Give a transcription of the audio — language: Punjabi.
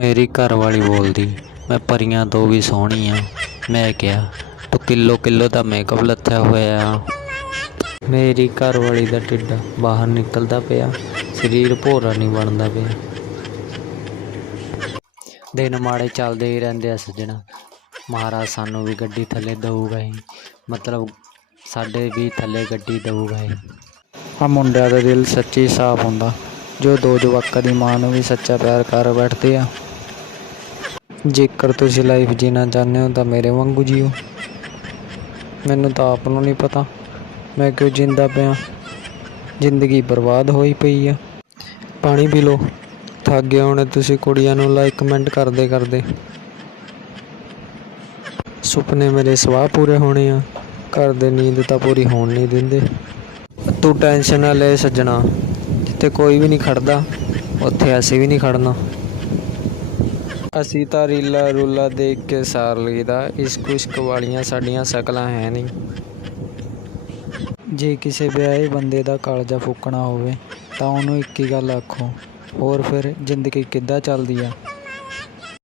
ਮੇਰੀ ਘਰਵਾਲੀ ਬੋਲਦੀ, ਮੈਂ ਪਰੀਆਂ ਤੋਂ ਵੀ ਸੋਹਣੀ ਆ। ਮੈਂ ਕਿਹਾ, ਤੂੰ ਕਿਲੋ ਕਿਲੋ ਦਾ ਮੇਕਅਪ ਲੱਥਿਆ ਹੋਇਆ ਆ। ਮੇਰੀ ਘਰਵਾਲੀ ਦਾ ਢਿੱਡ ਬਾਹਰ ਨਿਕਲਦਾ ਪਿਆ, ਸਰੀਰ ਭੋਰਾ ਨਹੀਂ ਬਣਦਾ ਪਿਆ। ਦਿਨ ਮਾੜੇ ਚੱਲਦੇ ਹੀ ਰਹਿੰਦੇ ਆ ਸੱਜਣਾ। ਮਹਾਰਾਜ ਸਾਨੂੰ ਵੀ ਗੱਡੀ ਥੱਲੇ ਦਊਗਾ ਹੀ। ਮਤਲਬ ਸਾਡੇ ਵੀ ਥੱਲੇ ਗੱਡੀ ਦਊਗਾ ਹੀ। ਆ ਮੁੰਡਿਆਂ ਦਾ ਦਿਲ ਸੱਚੀ ਸਾਫ਼ ਹੁੰਦਾ। ਜੋ ਦੋ ਜਵਾਕਾਂ ਦੀ ਮਾਂ ਨੂੰ ਵੀ ਸੱਚਾ ਪਿਆਰ ਕਰ ਬੈਠਦੇ ਆ। ਜੇਕਰ ਤੁਸੀਂ ਲਾਈਫ ਜੀਣਾ ਚਾਹੁੰਦੇ ਹੋ ਤਾਂ ਮੇਰੇ ਵਾਂਗੂ ਜੀਓ। ਮੈਨੂੰ ਤਾਂ ਆਪ ਨੂੰ ਨਹੀਂ ਪਤਾ, ਮੈਂ ਕਿਉਂ ਜਿੰਦਾ ਪਿਆ। ਜ਼ਿੰਦਗੀ ਬਰਬਾਦ ਹੋਈ ਪਈ ਆ। ਪਾਣੀ ਪੀ ਲਓ। ਥੱਕ ਗਏ ਹੋਣੇ ਤੁਸੀਂ ਕੁੜੀਆਂ ਨੂੰ ਲਾਈਕ ਕਮੈਂਟ ਕਰਦੇ ਕਰਦੇ। ਸੁਪਨੇ ਮੇਰੇ ਸਵਾਹ ਪੂਰੇ ਹੋਣੇ ਆ। ਘਰ ਦੇ ਨੀਂਦ ਤਾਂ ਪੂਰੀ ਹੋਣ ਨਹੀਂ ਦਿੰਦੇ। ਤੂੰ ਟੈਨਸ਼ਨ ਨਾ ਲੈ ਸੱਜਣਾ। ਜਿੱਥੇ ਕੋਈ ਵੀ ਨਹੀਂ ਖੜਦਾ, ਉੱਥੇ ਅਸੀਂ ਵੀ ਨਹੀਂ ਖੜਨਾ। ਅਸੀਂ ਤਾਂ ਰੀਲਾ ਰੂਲਾ ਦੇਖ ਕੇ ਸਾਰ ਲਈਦਾ, ਇਸ ਉਸ਼ਕ ਵਾਲੀਆਂ ਸਾਡੀਆਂ ਸ਼ਕਲਾਂ ਹੈ ਨਹੀਂ। ਜੇ ਕਿਸੇ ਵਿਆਹੇ ਬੰਦੇ ਦਾ ਕਾਲਜਾ ਫੂਕਣਾ ਹੋਵੇ, ਤਾਂ ਉਹਨੂੰ ਇੱਕ ਹੀ ਗੱਲ ਆਖੋ, ਹੋਰ ਫਿਰ ਜ਼ਿੰਦਗੀ ਕਿੱਦਾਂ ਚੱਲਦੀ ਆ?